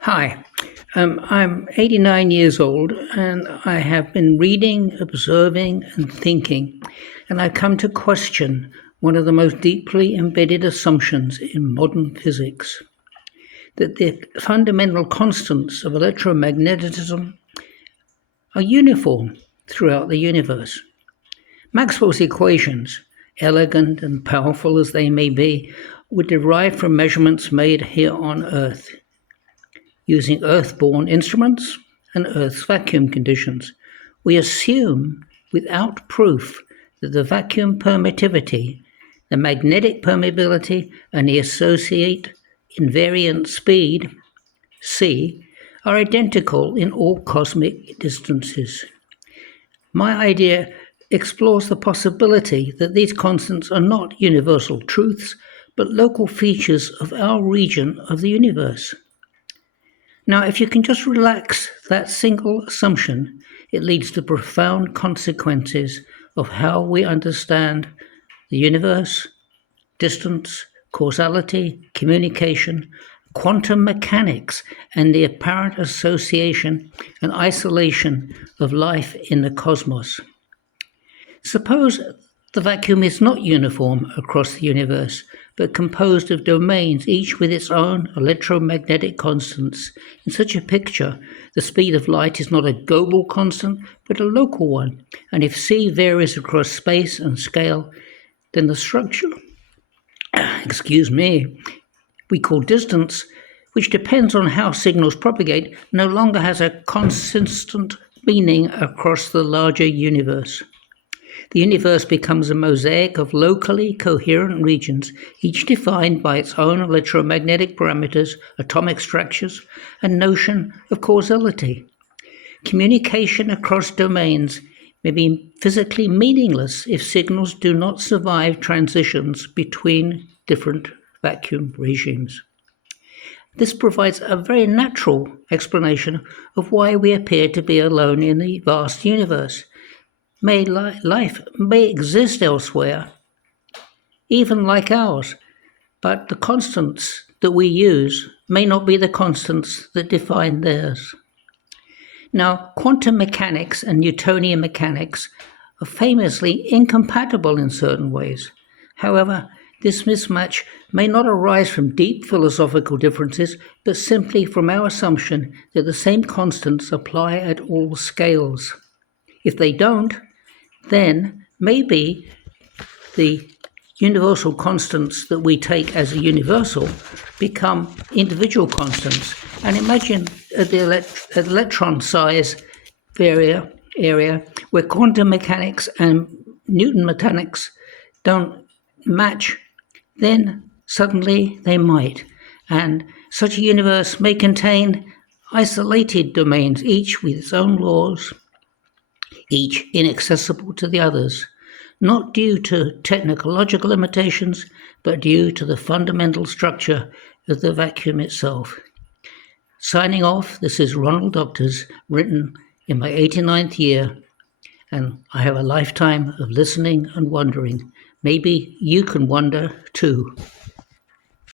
Hi, I'm 89 years old and I have been reading, observing, and thinking, and I've come to question one of the most deeply embedded assumptions in modern physics that the fundamental constants of electromagnetism are uniform throughout the universe. Maxwell's equations, elegant and powerful as they may be, were derived from measurements made here on Earth using Earth-borne instruments and Earth's vacuum conditions. We assume, without proof, that the vacuum permittivity, the magnetic permeability, and the associated invariant speed, c, are identical in all cosmic distances. My idea explores the possibility that these constants are not universal truths, but local features of our region of the universe. Now, if you can just relax that single assumption, it leads to profound consequences of how we understand the universe, distance, causality, communication, quantum mechanics, and the apparent association and isolation of life in the cosmos. Suppose the vacuum is not uniform across the universe, but composed of domains, each with its own electromagnetic constants. In such a picture, the speed of light is not a global constant, but a local one. And if c varies across space and scale, then the structure, we call distance, which depends on how signals propagate, no longer has a consistent meaning across the larger universe. The universe becomes a mosaic of locally coherent regions, each defined by its own electromagnetic parameters, atomic structures, and notion of causality. Communication across domains may be physically meaningless if signals do not survive transitions between different vacuum regimes. This provides a very natural explanation of why we appear to be alone in the vast universe. Life may exist elsewhere, even like ours, but the constants that we use may not be the constants that define theirs. Now, quantum mechanics and Newtonian mechanics are famously incompatible in certain ways. However, this mismatch may not arise from deep philosophical differences, but simply from our assumption that the same constants apply at all scales. If they don't, then maybe the universal constants that we take as a universal become individual constants. And imagine at the electron size area where quantum mechanics and Newton mechanics don't match, then suddenly they might. And such a universe may contain isolated domains, each with its own laws, each inaccessible to the others, not due to technological limitations, but due to the fundamental structure of the vacuum itself. Signing off, this is Ronald Doctors, written in my 89th year, and I have a lifetime of listening and wondering. Maybe you can wonder too.